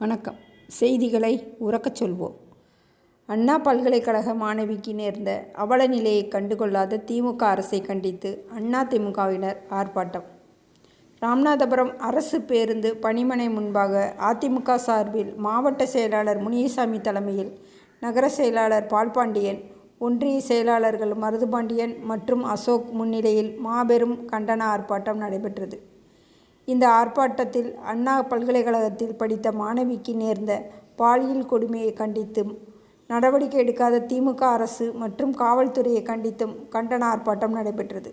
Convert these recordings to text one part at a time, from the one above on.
வணக்கம். செய்திகளை உறக்கச் சொல்வோம். அண்ணா பல்கலைக்கழக மாணவிக்கு நேர்ந்த அவல நிலையை கண்டுகொள்ளாத திமுக அரசை கண்டித்து அண்ணா திமுகவினர் ஆர்ப்பாட்டம். ராமநாதபுரம் அரசு பேருந்து பணிமனை முன்பாக அதிமுக சார்பில் மாவட்ட செயலாளர் முனியசாமி தலைமையில் நகர செயலாளர் பால்பாண்டியன் ஒன்றிய செயலாளர்கள் மருதுபாண்டியன் மற்றும் அசோக் முன்னிலையில் மாபெரும் கண்டன ஆர்ப்பாட்டம் நடைபெற்றது. இந்த ஆர்ப்பாட்டத்தில் அண்ணா பல்கலைக்கழகத்தில் படித்த மாணவிக்கு நேர்ந்த பாலியல் கொடுமையை கண்டித்தும் நடவடிக்கை எடுக்காத திமுக அரசு மற்றும் காவல்துறையை கண்டித்தும் கண்டன ஆர்ப்பாட்டம் நடைபெற்றது.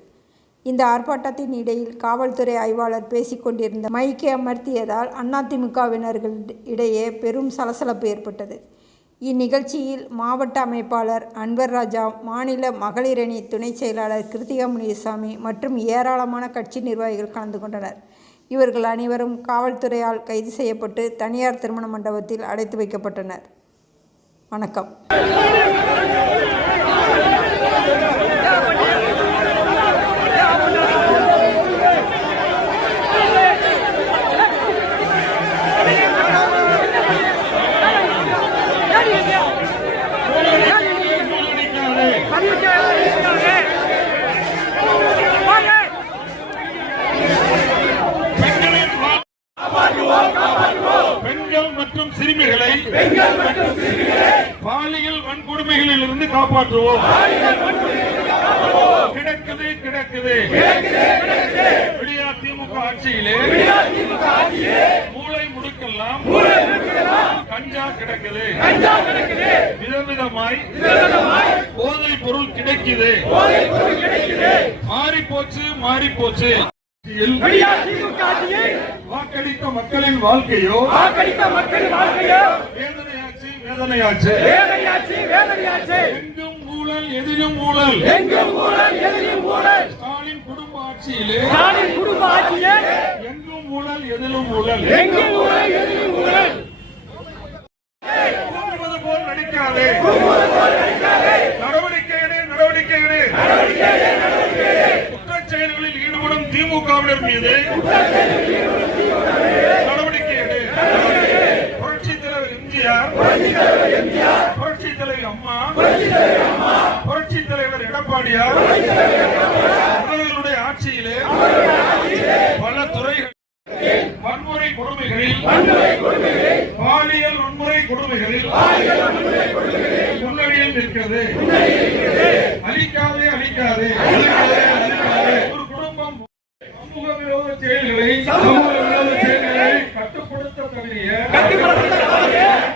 இந்த ஆர்ப்பாட்டத்தின் இடையில் காவல்துறை ஆய்வாளர் பேசிக்கொண்டிருந்த மைக்கை அமர்த்தியதால் அதிமுகவினர்கள் இடையே பெரும் சலசலப்பு ஏற்பட்டது. இந்நிகழ்ச்சியில் மாவட்ட அமைப்பாளர் அன்வர் ராஜா மாநில மகளிரணி துணை செயலாளர் கிருத்திகா முனியசாமி மற்றும் ஏராளமான கட்சி நிர்வாகிகள் கலந்து கொண்டனர். இவர்கள் அனைவரும் காவல்துறையால் கைது செய்யப்பட்டு தனியார் திருமண மண்டபத்தில் அடைத்து வைக்கப்பட்டனர். வணக்கம். சிறுமிகளை பாலியல் வன்கொடுமைகளில் இருந்து காப்பாற்றுவோம். கிடக்குது கிடக்குது. விடியா திமுக ஆட்சியிலே மூளை முடுக்கெல்லாம் கஞ்சா கிடக்குது. விதவிதமாய் போதைப் பொருள் கிடைக்குது. மாறி போச்சு மாறி போச்சு வாக்களித்த மக்களின் வாழ்க்கையோ வாக்களித்த மக்களின் வாழ்க்கையோ வேதனையாச்சு வேதனையாச்சு. வேதனையாச்சு வேதனையாச்சு. எங்கும் ஊழல் எதிலும் ஊழல். எங்கும் ஊழல் எதிலும் ஊழல். ஸ்டாலின் குடும்ப ஆட்சியிலே ஸ்டாலின் குடும்ப ஆட்சியே எங்கும் ஊழல் எதிலும் ஊழல். எங்கும் ஊழல் எதிலும் ஊழல். தூங்குவது போல் நடிக்காதே நடவடிக்கை எடு நடவடிக்கை எடு குற்றச் செயல்களில் ஈடுபடும் திமுகவினர் மீது நடவடிக்கை எடு. புரட்சித் தலைவர் எம்ஜிஆர். புரட்சித் தலைவர் அம்மா. புரட்சித் தலைவர் எடப்பாடியார். அவர்களுடைய ஆட்சியிலே பல துறைகள் வன்முறை கொடுமைகளில் பாலியல் வன்முறை கொடுமைகளில் முன்னணியில் நிற்கிறது அழிக்காதே அழிக்காதே ஒரு குடும்பம் சமூக விரோத செயல்களை சமூக விரோத செயல்களை கட்டுப்படுத்த தவறிய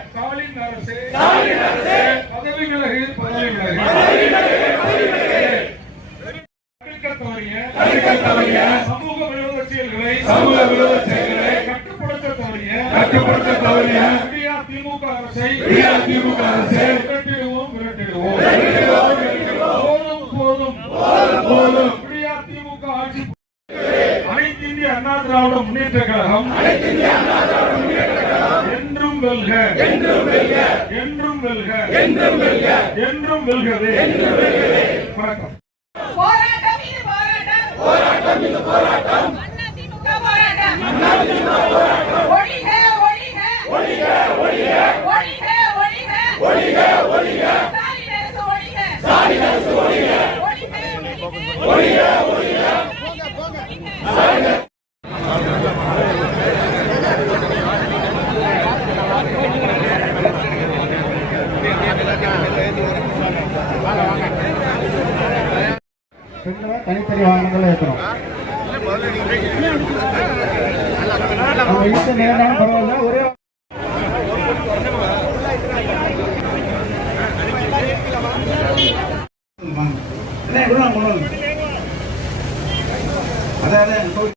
ஸ்டாலின் அரசு பதவி விலகு பதவி விலகு தடுக்க தவறிய சமூக விரோத செயல்களை சமூக விரோத செயல்களை கட்டுப்படுத்த தவறிய கட்டுப்படுத்த தவறிய விடியா திமுக அரசை விடியா திமுக அரசை விரட்டிடுவோம் விரட்டிடுவோம். போதும் போதும். போதும் விடியா திமுக ஆட்சி அனைத்து இந்திய அண்ணா திராவிட முன்னேற்ற கழகம் என்றும் வெல்க. என்றும் வெல்க. என்றும் வெல்க. என்றும் வெல்க. என்றும் வெல்கவே. வணக்கம். போராட்டம். இது போராட்டம் அண்ணா திமுக போராட்டம் அண்ணா போராட்டம் ஒழிக ஒழிக ஒழிக ஒழிக ஒழிக ஒழிக ஒழிக ஒழிக ஸ்டாலின் அரசு ஒழிக ஸ்டாலின் அரசு ஒழிக ஒழிக ஒழிக பெண்களை தனித்தனி வாகனங்கள் ஏற்றணும். ஒரே அதான்